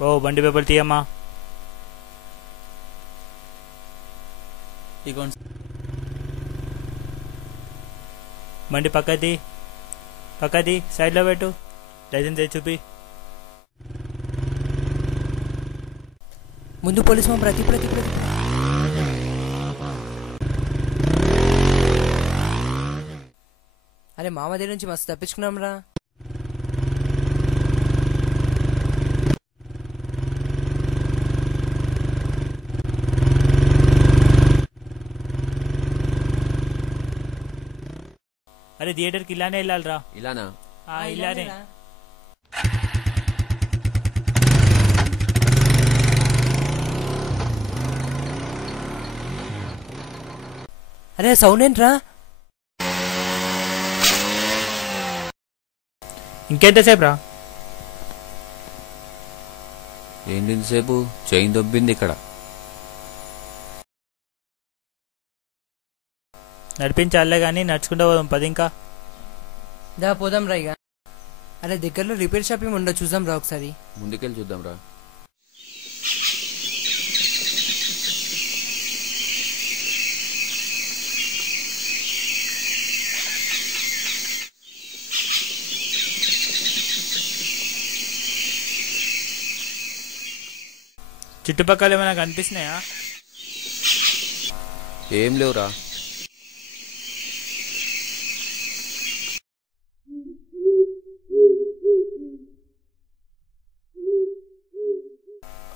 ఓ బండి పేపర్ తీయమ్మా. ఇగోండి బండి పక్కది సైడ్లో పెట్టు. లైసెన్స్ తెచ్చి చూపి. ముందు పోలీసు మా ప్రతి అరే మామ దగ్గర నుంచి మస్తు తప్పించుకున్నాం రా. అరే థియేటర్కి ఇలానే వెళ్ళాలిరా. ఇలానా? ఇలానే. అరే సౌండ్ ఏంట్రా? ఇంకెంతసేపు రా? ఏంటిసేపు చైన్ దొబ్బింది ఇక్కడ. నడిపించాలే కానీ నడుచుకుంటూ పోదాం పది. ఇంకా దా పోదాం రా. ఇక అరే దగ్గరలో రిపేర్ షాప్ ఏమి ఉండవు, చూద్దాం రా ఒకసారి. ముందుకెళ్ళి చూద్దాం రా. చుట్టుపక్కల ఏమైనా కనిపిస్తున్నాయా? ఏం లేవురా.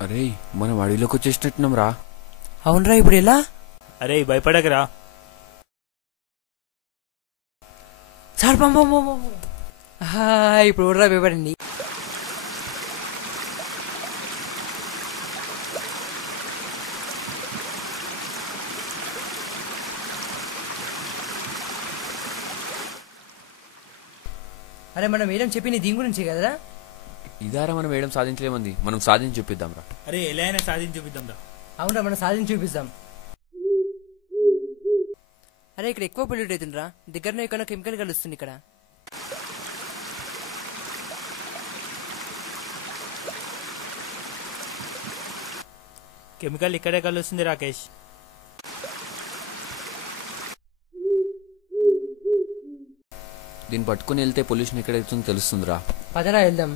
అరే మనం అడవిలోకి వచ్చేసినట్టున్నాం రా. అవునరా, ఇప్పుడు ఎలా? అరే భయపడకరా. సార్ ఇప్పుడు రా భయపడండి. అరే మనం మేడం చెప్పింది దీని గురించి కదరా? ఇదారా మనం మేడం సాధించలేమంది, మనం సాధించి చూపిద్దాం రా. అరే ఎలా అయినా సాధించి చూపిద్దాం రా. అవునరా, మనం సాధించి చూపిస్తాం. అరే ఇక్కడ ఎక్కువ పొల్యూట్ అవుతుందిరా. దగ్గరలో ఇక్కడ కెమికల్ కలుస్తుంది ఇక్కడ. కెమికల్ ఇక్కడే కలుస్తుంది రాకేష్. దీన్ని పట్టుకుని వెళ్తే పొల్యూషన్ ఎక్కడ అవుతుందో తెలుస్తుందిరా. పదరా వెళ్దాం.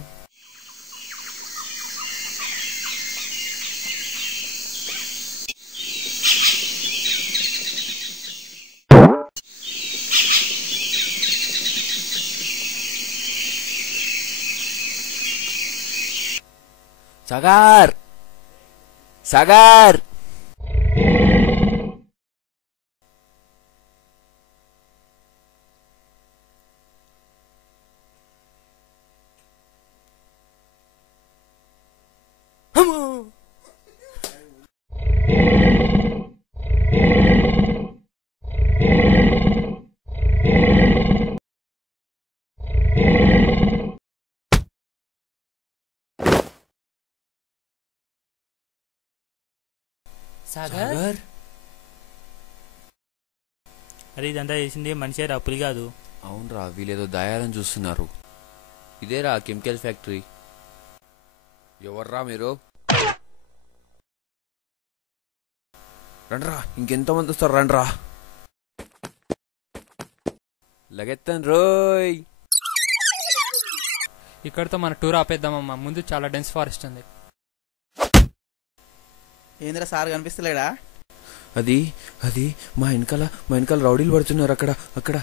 సాగర్ సాగర్ సాగర్ అరే ఇదంతా చేసింది మనిషి రా, పులి కాదు. అవునరా, వీళ్ళేదో దయాలని చూస్తున్నారు. ఇదేరా కెమికల్ ఫ్యాక్టరీ. ఎవర్రా మీరు? రండ్రా, ఇంకెంతమంది వస్తారు రండ్రా. లగెత్తాను రోయ్. ఇక్కడితో మన టూర్ ఆపేద్దామమ్మా, ముందు చాలా డెన్స్ ఫారెస్ట్ ఉంది. ఏంద్రా సార్ కనిపిస్తలేడా? అది అది మా వెనకాల రౌడీలు పడుతున్నారు అక్కడ.